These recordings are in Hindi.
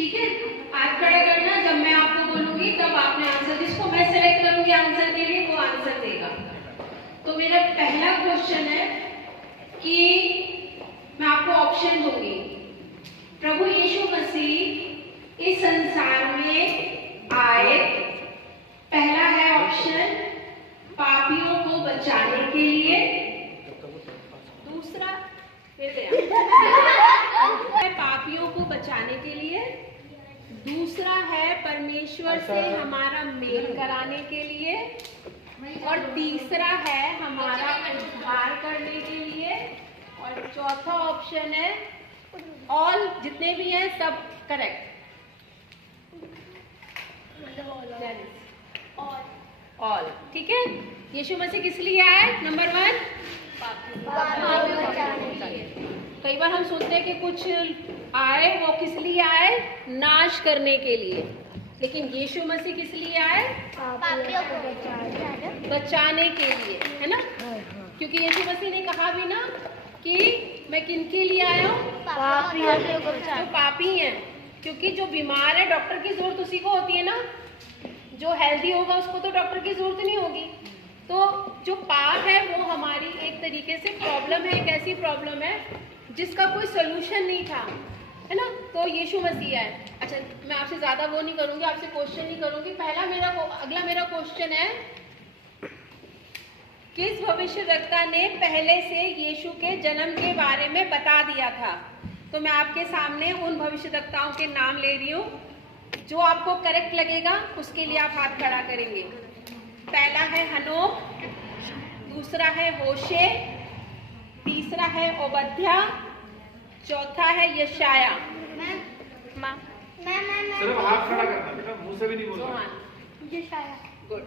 ठीक है, हाथ खड़े करना, जब मैं आपको बोलूंगी तब आपने आंसर, जिसको मैं सेलेक्ट करूंगी आंसर के लिए वो आंसर देगा। तो मेरा पहला क्वेश्चन है कि मैं आपको ऑप्शन दूंगी। प्रभु यीशु मसीह इस संसार में आए, पहला है ऑप्शन पापियों को बचाने के लिए, दूसरा पापियों को बचाने के लिए, दूसरा है परमेश्वर से हमारा मेल कराने के लिए, और तीसरा है हमारा उद्धार करने के लिए, और चौथा ऑप्शन है ऑल, जितने भी हैं सब करेक्ट। ऑल, ठीक है। यीशु मसीह किस लिए आए? नंबर 1 कई बार हम सोचते हैं कि कुछ आए, वो किस लिए आए? नाश करने के लिए, लेकिन यीशु मसीह किस लिए आए? बचाने के लिए, है ना? क्योंकि यीशु मसीह ने कहा भी ना कि मैं किनके लिए आया हूँ? जो पापी हैं। क्योंकि जो बीमार है डॉक्टर की जरूरत उसी को होती है ना, जो हेल्दी होगा उसको तो डॉक्टर की जरूरत नहीं होगी। तो जो पाप है वो हमारी एक तरीके से प्रॉब्लम है, एक ऐसी प्रॉब्लम है जिसका कोई सोल्यूशन नहीं था, है ना? तो यीशु मसीह है। अच्छा, मैं आपसे ज्यादा वो नहीं करूंगी, आपसे क्वेश्चन नहीं करूंगी। अगला मेरा क्वेश्चन है, किस भविष्यवक्ता ने पहले से यीशु के जन्म के बारे में बता दिया था? तो मैं आपके सामने उन भविष्यवक्ताओं के नाम ले रही हूँ, जो आपको करेक्ट लगेगा उसके लिए आप हाथ खड़ा करेंगे। पहला है हनोक, दूसरा है होशे, तीसरा है ओबद्या, चौथा है यशाया। सिर्फ हाथ खड़ा करना बेटा, मुंह से भी नहीं बोलना। यशाया, गुड।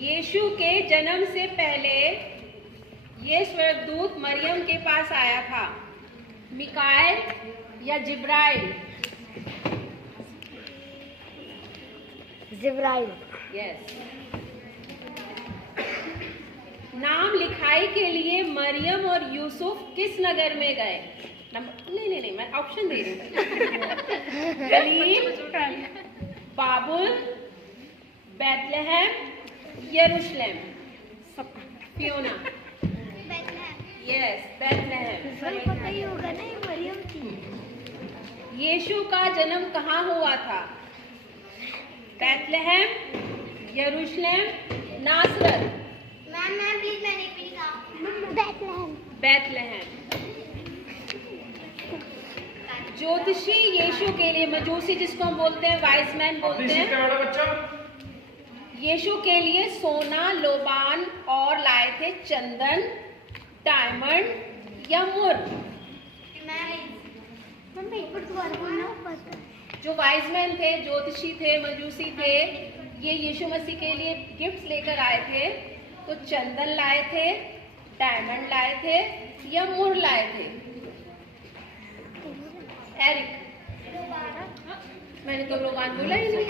यीशु के जन्म से पहले ये स्वर्गदूत मरियम के पास आया था, मिकाएल या जिब्राइल? जिब्राइल। यस। नाम लिखाई के लिए मरियम और यूसुफ किस नगर में गए? नहीं, मैं ऑप्शन दे रही हूँ। गलील, बाबुल, बैतलहम, यरूशलेम। फियोना। यस, बैतलहम। पता ही होगा ना, ये मरियम थी। यीशु का जन्म कहाँ हुआ था? बैतलहम, यरूशलेम, नासरत? मैम प्लीज, मैंने भी कहा बैतलहम। ज्योतिषी यीशु के लिए, मजूसी जिसको हम बोलते हैं, वाइज मैन बोलते हैं, यीशु के लिए सोना, लोबान और लाए थे चंदन, डायमंड या मुर? जो वाइज मैन थे, ज्योतिषी थे, मजूसी थे, ये यीशु मसीह के लिए गिफ्ट्स लेकर आए थे। तो चंदन लाए थे, डायमंड लाए थे या मुर लाए थे? एरिक? मैंने तो लोबान बोला ही नहीं।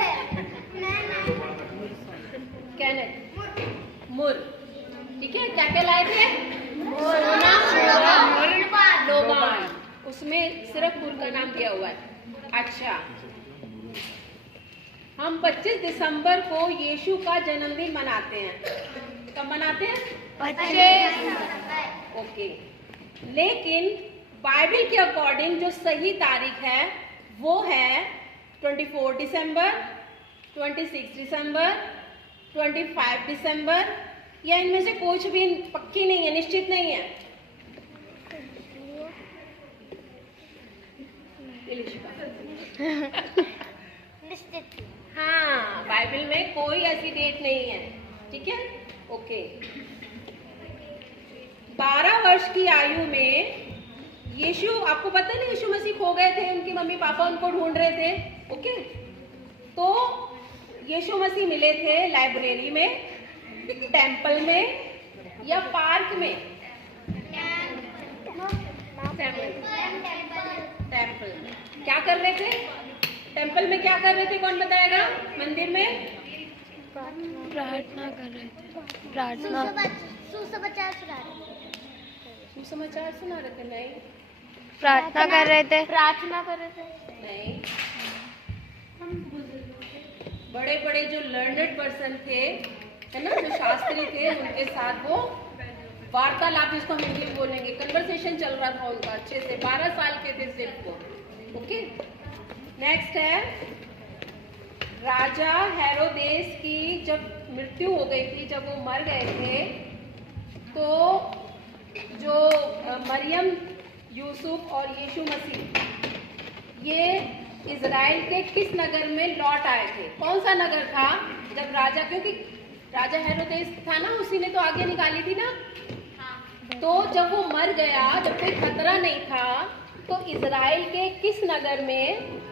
कैनेथ? मुर। ठीक है, क्या क्या लाए थे? लोबान। उसमें सिर्फ मुर का नाम दिया हुआ है। अच्छा, हम 25 दिसंबर को यीशु का जन्मदिन मनाते हैं। कब मनाते हैं? 25। ओके, लेकिन बाइबल के अकॉर्डिंग जो सही तारीख है वो है 24 दिसंबर, 26 दिसंबर, 25 दिसंबर, या इनमें से कुछ भी पक्की नहीं है, निश्चित नहीं है। हाँ, बाइबल में कोई ऐसी डेट नहीं है। ठीक है, ओके। 12 वर्ष की आयु में यीशु, आपको पता है ना, यीशु मसीह खो गए थे, उनके मम्मी पापा उनको ढूंढ रहे थे। ओके, तो यीशु मसीह मिले थे लाइब्रेरी में, टेंपल में या पार्क में? टेंपल। क्या कर रहे थे टेंपल में? क्या कर रहे थे, कौन बताएगा? मंदिर में प्रार्थना कर रहे थे। प्रार्थना, सुसमाचार सुना रहे थे। सुसमाचार सुना रहे थे? नहीं, प्रार्थना कर रहे थे। नहीं, बड़े बड़े जो लर्नड पर्सन थे, है ना, जो शास्त्री थे, उनके साथ वो वार्तालाप, जिसको हम हिंदी में बोलेंगे, कन्वर्सेशन चल रहा था उनका अच्छे से। 12 साल के थे सिर्फ वो। ओके, नेक्स्ट है राजा हेरोदेस की जब मृत्यु हो गई थी, जब वो मर गए थे, तो जो मरियम, यूसुफ और यीशु मसीह ये इजराइल के किस नगर में लौट आए थे? कौन सा नगर था? जब राजा, क्योंकि राजा हेरोदेस था ना, उसी ने तो आज्ञा निकाली थी ना। तो जब वो मर गया, जब कोई खतरा नहीं था, तो इजराइल के किस नगर में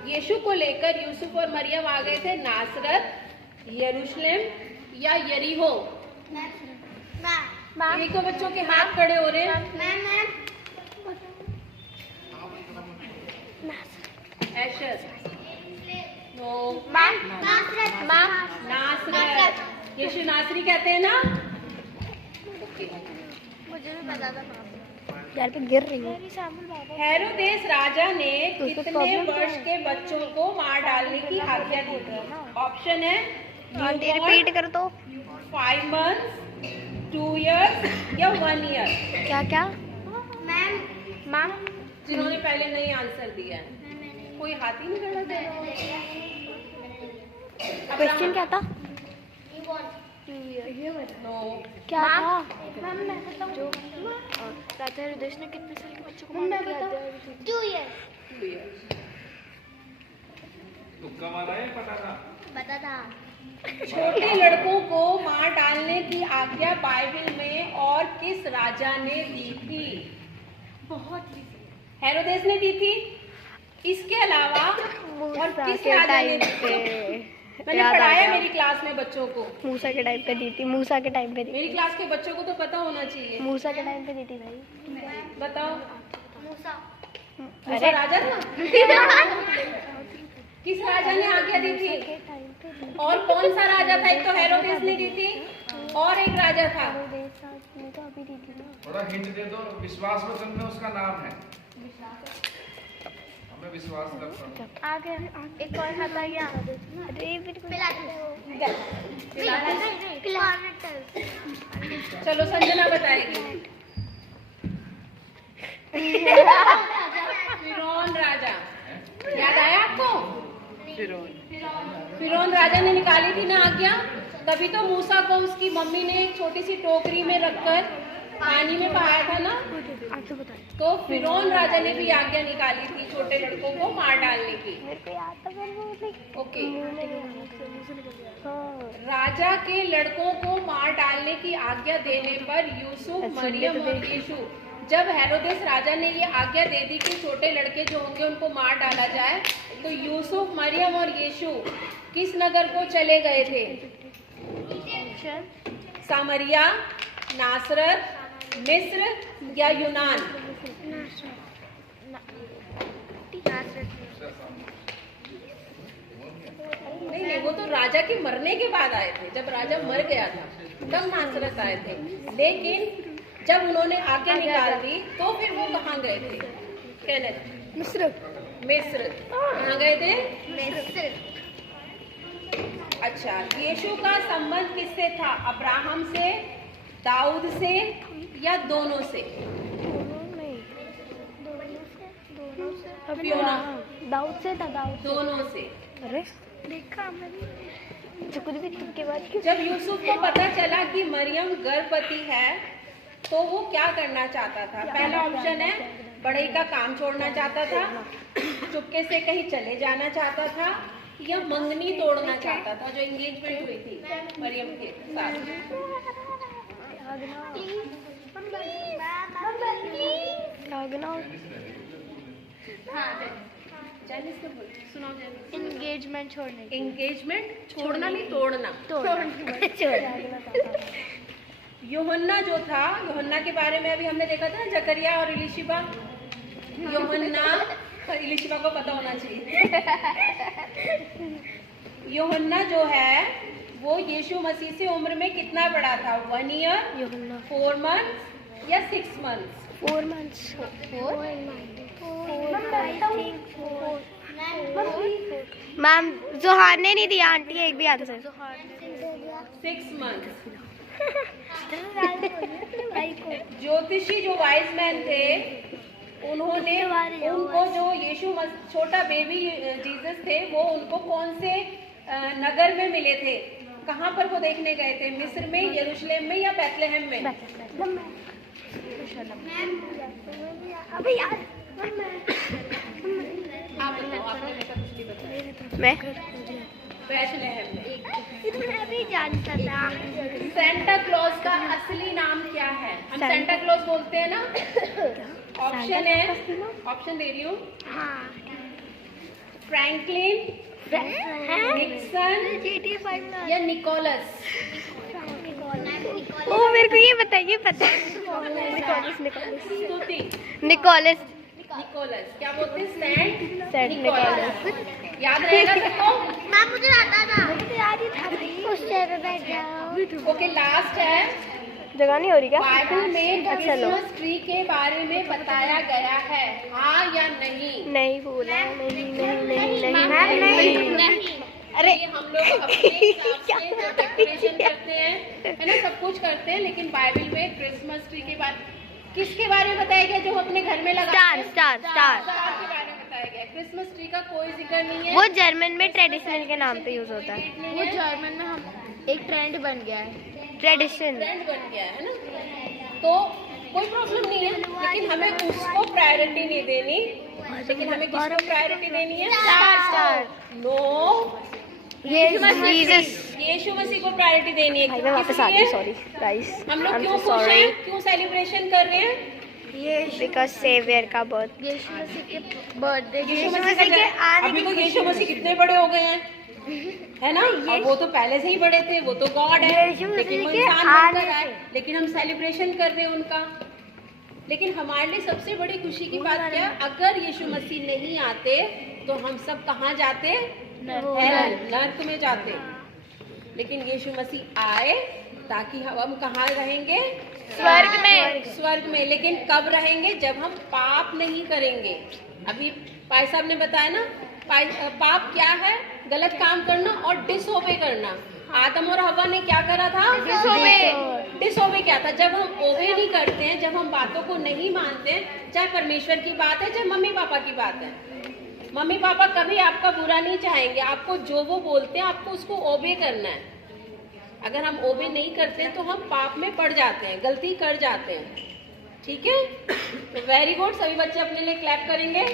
यीशु को लेकर यूसुफ और मरियम आ गए थे? नासरत, यरूशलेम या यरीहो? यही तो बच्चों के हाथ खड़े हो रहे हैं। एशर, नो, नासरत, यीशु नासरी कहते हैं ना। ओके, मुझे भी पता था यार, पे गिर रही है। हेरोदेस राजा ने कितने वर्ष के बच्चों को मार डालने की आज्ञा दी थी? ऑप्शन है रिपीट कर दो। 5 months, 2 years या 1 year? क्या मैम जिन्होंने पहले नहीं आंसर दिया है, कोई हाथ ही नहीं खड़ा दे रहा। क्वेश्चन क्या था? नो, क्या था? जो राजा हेरोदेस ने कितने साल के बच्चों को मार दिया? 2 years। 2 years। तुक्का मारा है, पता था। छोटे लड़कों को मार डालने की आज्ञा बाइबल में और किस राजा ने दी थी? हेरोदेस ने दी थी। इसके अलावा और किस राजा ने दी थी? मैंने पढ़ाया मेरी क्लास में बच्चों को। मूसा के टाइम पे दी थी। मूसा के टाइम पे दी मेरी क्लास के बच्चों को तो पता होना चाहिए। मूसा के टाइम पे दी थी भाई। बताओ। अरे राजा था। किस राजा ने आज्ञा दी थी? और कौन सा राजा था? एक तो हेरोदेस ने दी थी और एक राजा था। थोड़ा हिंट दे दो। विश्वास वचन में उसका नाम है। हमें विश्वास करता हूँ। आगे एक और खाता क्या? चलो संजना बताएगी। फिरौन राजा, याद आया आपको? फिरौन राजा ने निकाली थी ना आज्ञा, तभी तो मूसा को उसकी मम्मी ने एक छोटी सी टोकरी में रखकर पानी में बहाया था ना। तो फिरौन राजा ने भी आज्ञा निकाली थी छोटे लड़कों को मार डालने की। ओके, राजा के लड़कों को मार डालने की आज्ञा देने पर यूसुफ, मरियम और यीशु, जब हेरोदेस राजा ने ये आज्ञा दे दी कि छोटे लड़के जो होंगे उनको मार डाला जाए, तो यूसुफ, मरियम और यीशु किस नगर को चले गए थे? सामरिया, नासरत, मिस्र या यूनान? नहीं, वो तो राजा के मरने के बाद आए थे। जब राजा मर गया था तब नासरत आए थे, लेकिन जब उन्होंने आज्ञा निकाल दी तो फिर वो कहाँ गए थे? केनेथ? मिस्र। कहाँ गए थे? मिस्र। अच्छा, यीशु का संबंध किससे था? अब्राहम से, दाऊद से या दोनों से? दाऊद से था। दोनों से। अरे देखा मैंने जो कुछ भी के बाद। जब यूसुफ को पता चला कि मरियम गर्भवती है तो वो क्या करना चाहता था? पहला ऑप्शन है बढ़ई का काम छोड़ना चाहता था, चुपके से कहीं चले जाना चाहता था, या मंगनी तोड़ना चाहता था जो एंगेजमेंट हुई थी मरियम के साथ। एंगेजमेंट छोड़ने। एंगेजमेंट छोड़ना नहीं, तोड़ना। यूहन्ना जो था, यूहन्ना के बारे में अभी हमने देखा था, जकरिया और इलिशिबा। यूहन्ना, इलिशिबा को पता होना चाहिए। यूहन्ना जो है वो यीशु मसीह से उम्र में कितना बड़ा था? 1 year, 4 months या 6 months? 4 months। 4 मैम जोहान ने नहीं दिया, आंटी एक भी आंसर। 6 months। ज्योतिषी जो वाइज मैन थे, उन्होंने उनको जो यीशु छोटा बेबी जीसस थे, वो उनको कौन से नगर में मिले थे? कहाँ पर वो देखने गए थे? मिस्र में, यरूशलेम में या बैतलहम में? आप बताओ, आपने कुछ नहीं बताया। मैं बैतलहम में। भी जानता था। सेंटा क्लॉज का असली नाम क्या है? हम सेंटा क्लॉज बोलते हैं ना। ऑप्शन है, ऑप्शन दे रही हूँ। फ्रैंकलिन, निक्सन या निकोलस? ओ मेरे को ये बताइए, पता है। स्तुति। निकोलस। निकोलस क्या बोलते हैं? Saint Nicholas. याद रहेगा सबको? मैम मुझे आता था, मुझे याद ही था। उस चेयर पे बैठ जाओ। ओके, लास्ट है। जगह नहीं हो रही क्या? बाइबल में क्रिसमस ट्री के बारे में बताया गया है, हाँ या नहीं? नहीं बोला, नहीं। अरे हम लोग अपने हिसाब से डेकोरेशन करते हैं, है ना, सब कुछ करते हैं, लेकिन बाइबल में क्रिसमस ट्री के बारे किसके बारे में बताया गया? जो अपने घर में लगाते हैं। स्टार के बारे में बताया गया। क्रिसमस ट्री का कोई जिक्र नहीं है। वो जर्मन में ट्रेडिशनल के नाम पे यूज होता है। वो जर्मन में हम एक ट्रेंड बन गया है, ट्रेडिशन ट्रेंड बन गया है ना, तो कोई प्रॉब्लम नहीं है, लेकिन हमें उसको प्रायोरिटी नहीं देनी। लेकिन हमें किसको प्रायोरिटी देनी है? स्टार। नो, यीशु मसीह को प्रायोरिटी देनी है। वापस आ गई, सॉरी गाइस। हम लोग क्यों खुश हैं? क्यों सेलिब्रेशन कर रहे हैं? बिकॉज सेवियर का बर्थ, यीशु मसीह के बर्थडे, यीशु मसीह के आने अभी तो यीशु मसीह कितने बड़े हो गए हैं, है ना? और वो तो पहले से ही बड़े थे, वो तो गॉड है, लेकिन वो इंसान बनकर आए, लेकिन हम सेलिब्रेशन कर रहे हैं उनका। लेकिन हमारे लिए सबसे बड़ी खुशी की बात क्या? अगर यीशु मसीह नहीं आते तो हम सब कहाँ जाते? नर्क में जाते। लेकिन यीशु मसीह आए ताकि हम कहाँ रहेंगे? स्वर्ग में। लेकिन कब रहेंगे? जब हम पाप नहीं करेंगे। अभी भाई साहब ने बताया ना, पाप क्या है? गलत काम करना और डिसओबे करना। आदम और हवा ने क्या करा था? डिसओबे क्या था? जब हम ओबे नहीं करते हैं, जब हम बातों को नहीं मानते हैं, चाहे परमेश्वर की बात है, चाहे मम्मी पापा की बात है। मम्मी पापा कभी आपका बुरा नहीं चाहेंगे, आपको जो वो बोलते हैं आपको उसको ओबे करना है। अगर हम ओबे नहीं करते तो हम पाप में पड़ जाते हैं, गलती कर जाते हैं। ठीक है, तो वेरी गुड, सभी बच्चे अपने लिए क्लैप करेंगे।